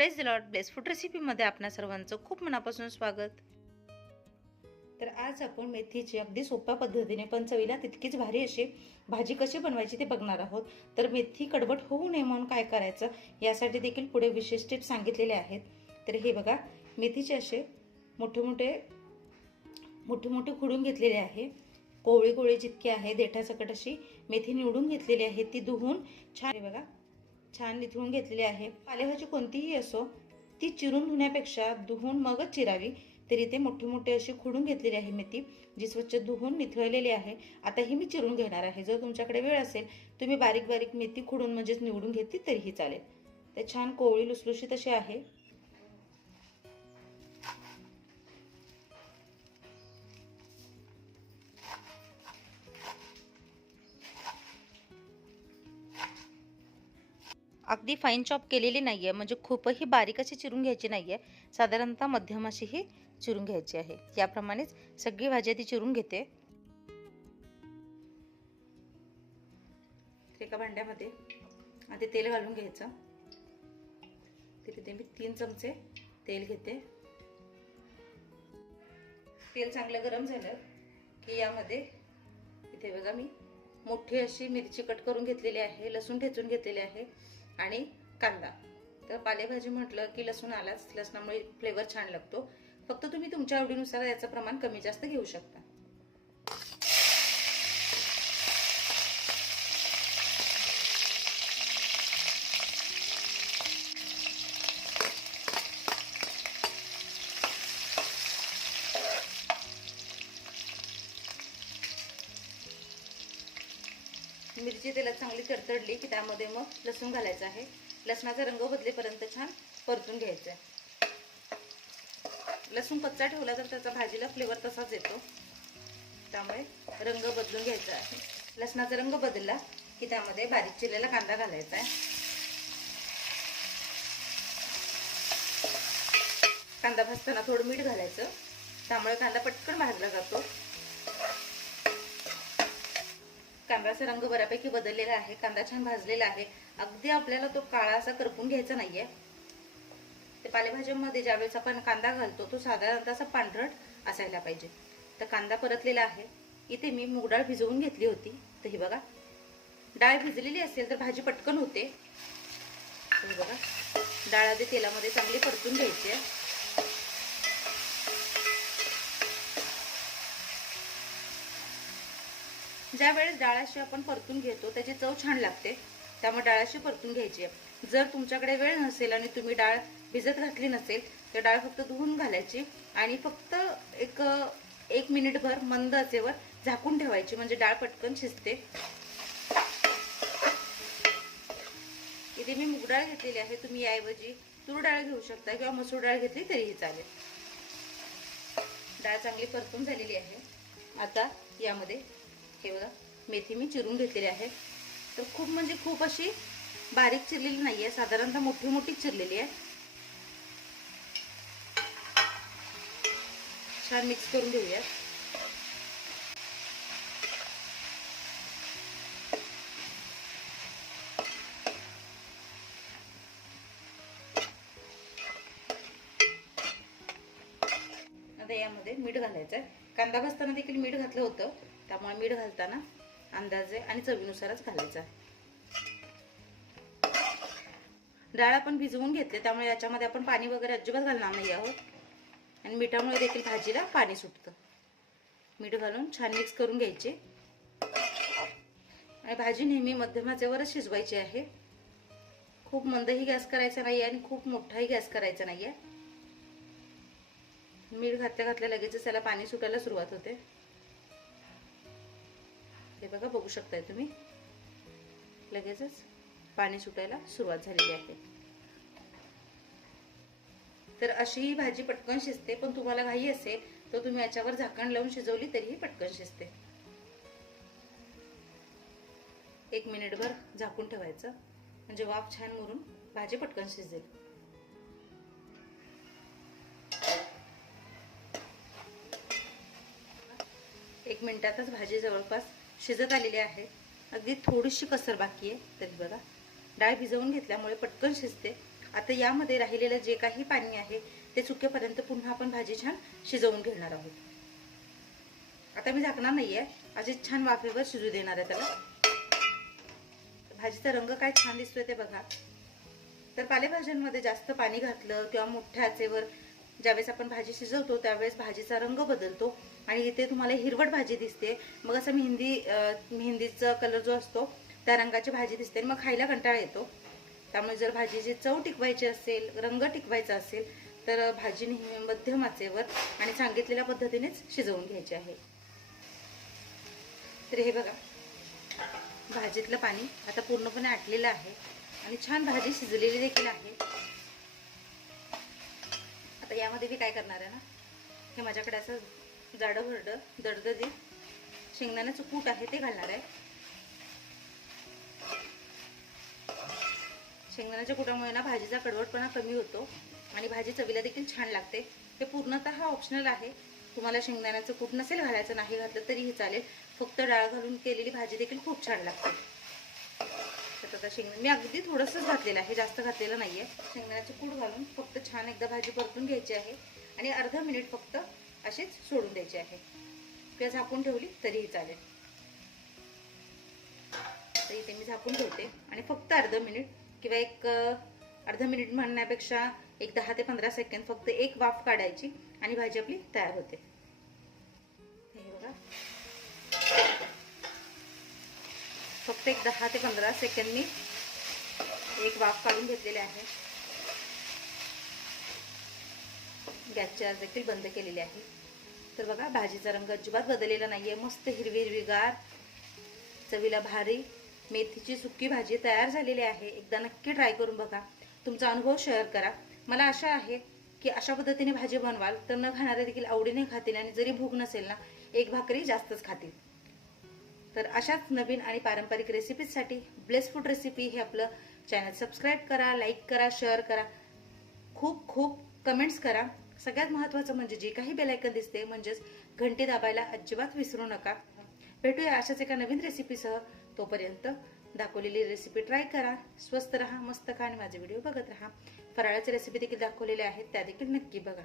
Press lot bless food रेसिपीमध्ये आपणा सर्वांचं खूप मनापासून स्वागत. तर आज आपण मेथीची अगदी सोप्या पद्धतीने पण चवीला तितकीच भारी अशी भाजी कशी बनवायची ते बघणार आहोत. तर मेथी कडवट होऊ नये म्हणून काय करायचं यासाठी देखील पुढे विशेष टिप्स सांगितलेले आहेत. तर हे बघा मेथीचे असे मोठे मोठे मोठे मोठे खुडून घेतलेले आहे. कोवळी कोवळी जितकी आहे देठासकट अशी मेथी निवडून घेतलेली आहे. ती धुवून छान बघा छान निथळून घेतलेली आहे. पालेभाजी कोणतीही असो ती चिरून धुण्यापेक्षा धुवून मगच चिरावी. तरी ते मोठे मोठे अशी खुडून घेतलेली आहे मेथी जी स्वच्छ धुवून निथळलेली आहे. आता ही मी चिरून घेणार आहे. जर तुमच्याकडे वेळ असेल तुम्ही बारीक बारीक मेथी खुडून म्हणजेच निवडून घेतली तरीही चालेल. ते छान कोवळी लुसलुशीत अशी आहे. अगदी फाईन चॉप केलेली नाही आहे म्हणजे खूपही बारीक अशी चिरून घ्यायची नाही आहे साधारणतः मध्यम अशी ही चिरून घ्यायची आहे. याप्रमाणेच सगळी भाजी ती चिरून घेते. एका भांड्यामध्ये आधी तेल घालून घ्यायचं. तिथे मी तीन चमचे तेल घेते. तेल चांगलं गरम झालं की यामध्ये इथे बघा मी मोठी अशी मिरची कट करून घेतलेली आहे लसूण ठेचून घेतलेले आहे. आणि कांदा. तर पालेभाजी म्हटलं की लसूण आलाच लसणामुळे फ्लेवर छान लागतो. फक्त तुम्ही तुमच्या आवडीनुसार याचं प्रमाण कमी जास्त घेऊ शकता. मिरची तेलात चांगली तडतडली की त्यामध्ये मग लसूण घालायचं आहे. लसणाचा रंग बदलेपर्यंत छान परतून घ्यायचं आहे लसूण कच्चा ठेवला तर त्याचा भाजीला फ्लेवर तसाच येतो. त्यामुळे रंग बदलून घ्यायचा आहे. लसणाचा रंग बदलला की त्यामध्ये बारीक चिरलेला कांदा घालायचा आहे कांदा भाजताना थोडं मीठ घालायचं. त्यामुळे कांदा पटकन भाजला जातो. कांद्याचा रंग बऱ्यापैकी बदललेला आहे कांदा छान भाजलेला आहे. अगदी आपल्याला तो काळा असा करपून घ्यायचा नाहीये. ते पालेभाज्यांमध्ये ज्यावेळेस आपण कांदा घालतो तो साधारणतः असा पांढरट असायला पाहिजे. तर कांदा परतलेला आहे. इथे मी मूग डाळ भिजवून घेतली होती. तर ही बघा. डाळ भिजलेली असेल तर भाजी पटकन होते. बघा. डाळ आधी तेलामध्ये चांगली परतून घ्यायची आहे. ज्या वेळेस डाळाशी आपण परतून घेतो त्याची चव छान लागते. त्यामुळे डाळाशी परतून घ्यायची आहे. जर तुमच्याकडे वेळ नसेल आणि तुम्ही डाळ भिजत घातली नसेल तर डाळ फक्त धुवून घालायची आणि फक्त एक एक मिनिटभर मंद असेवर झाकून ठेवायची. म्हणजे डाळ पटकन शिजते. इथे मी मूग डाळ घेतलेली आहे. तुम्ही याऐवजी तूर डाळ घेऊ शकता किंवा मसूर डाळ घेतली तरीही चालेल. डाळ चांगली परतून झालेली आहे. आता यामध्ये हे बघा मेथी मी चिरून घेतलेली आहे. तर खूप म्हणजे खूप अशी बारीक चिरलेली नाही आहे साधारणतः मोठी मोठी चिरलेली आहे. छान मिक्स करून घेऊया आता यामध्ये मीठ घालायचं आहे कांदा भाजताना देखील मीठ घातलं होतं. त्यामुळे मीठ घालताना अंदाजे आणि चवीनुसारच घालायचा आहे. डाळ आपण भिजवून घेतले त्यामुळे याच्यामध्ये आपण पाणी वगैरे अजिबात घालणार नाही आहोत. आणि मिठामुळे देखील भाजीला पाणी सुटतं. मीठ घालून छान मिक्स करून घ्यायचे. आणि भाजी नेहमी मध्यमाचेवरच शिजवायची आहे. खूप मंदही गॅस करायचा नाही आणि खूप मोठाही गॅस करायचा नाही आहे मीठ घातल्या घातल्या लगेचच त्याला पाणी सुटायला सुरुवात होते. हे बघा बघू शकताय तुम्ही. लगेचच पाणी सुटायला सुरुवात झालेली आहे. तर अशी ही भाजी पटकन शिजते पण तुम्हाला घाई असेल तर तुम्ही याच्यावर झाकण लावून शिजवली तरीही पटकन शिजते. एक मिनिटभर झाकून ठेवायचं म्हणजे वाफ छान मुरून भाजी पटकन शिजेल. एक मिनिटातच भाजी जवळपास शिजत आलेली आहे. अगदी थोडीशी कसर बाकी आहे. तरी बघा. डाळ भिजवून घेतल्यामुळे पटकन शिजते. आता यामध्ये राहिलेलं जे काही पाणी आहे ते चुकेपर्यंत पुन्हा आपण भाजी छान शिजवून घेणार आहोत. आता मी झाकणार नाहीये. अशी छान वाफेवर शिजू देणार आहे त्याला. भाजीचा रंग काय छान दिसतोय ते बघा. तर पालेभाज्यांमध्ये जास्त पाणी घातलं किंवा मोठ्या आचेवर ज्यावेळेस आपण भाजी शिजवतो त्यावेळेस भाजीचा रंग बदलतो. आणि इथे तुम्हाला हिरवट भाजी दिसते. मग असं मेहंदी मेहंदीचा कलर जो असतो त्या रंगाची भाजी दिसते आणि मग खायला कंटाळा येतो. त्यामुळे जर भाजीची चव टिकवायची असेल रंग टिकवायचा असेल तर भाजी नेहमी मध्यम आचेवर आणि सांगितलेल्या पद्धतीनेच शिजवून घ्यायची आहे. तर हे बघा भाजीतलं पाणी आता पूर्णपणे आटलेलं आहे आणि छान भाजी शिजलेली देखील आहे. आता यामध्ये मी काय करणार आहे ना? हे माझ्याकडे असं जाडं भरडं दडदडीत. शेंगदाण्याचं कूट आहे ते घालणार आहे. शेंगदाण्याच्या कुटामुळे ना भाजीचा कडवटपणा कमी होतो आणि भाजी चवीला देखील छान लागते. ते पूर्णतः ऑप्शनल आहे. तुम्हाला शेंगदाण्याचं कूट नसेल घालायचं नाही घातलं तरीही चालेल. फक्त डाळ घालून केलेली भाजी देखील खूप छान लागते. तर आता शेंगदा मी अगदी थोडंसंच घातलेलं आहे जास्त घातलेलं नाही आहे शेंगदाण्याचं कूट घालून फक्त छान एकदा भाजी परतून घ्यायची आहे. आणि अर्धा मिनिट फक्त असेच सोडून द्यायचे आहे. किंवा झाकून ठेवली तरीही चालेल. तर इथे मी झाकून ठेवते. आणि फक्त अर्ध मिनिट किंवा एक अर्ध मिनिट म्हणण्यापेक्षा एक दहा ते पंधरा सेकंद फक्त एक वाफ काढायची आणि भाजी आपली तयार होते. हे बघा. फक्त एक दहा ते पंधरा सेकंद मी एक वाफ काढून घेतलेले आहे. गॅसची आज देखील बंद केलेली आहे. तर बघा भाजीचा रंग अजिबात बदललेला नाही आहे मस्त हिरवी हिरवीगार चवीला भारी मेथीची सुकी भाजी तयार झालेली आहे. एकदा नक्की ट्राय करून बघा. तुमचा अनुभव शेअर करा. मला आशा आहे की अशा पद्धतीने भाजी बनवाल तर न खाणारे देखील आवडीने खातील आणि जरी भूक नसेल ना एक भाकरी जास्तच खातील. तर अशाच नवीन आणि पारंपरिक रेसिपीजसाठी ब्लेस फूड रेसिपी हे आपलं चॅनल सबस्क्राईब करा लाईक करा शेअर करा. खूप खूप कमेंट्स करा. सगळ्यात महत्त्वाचं म्हणजे जे काही बेलायकन दिसते म्हणजेच घंटी दाबायला अजिबात विसरू नका. भेटूया अशाच एका नवीन रेसिपीसह तोपर्यंत दाखवलेली रेसिपी ट्राय करा. स्वस्त राहा मस्त खा आणि माझे व्हिडिओ बघत राहा. फराळाचे रेसिपी देखील दाखवलेल्या आहेत त्या देखील नक्की बघा.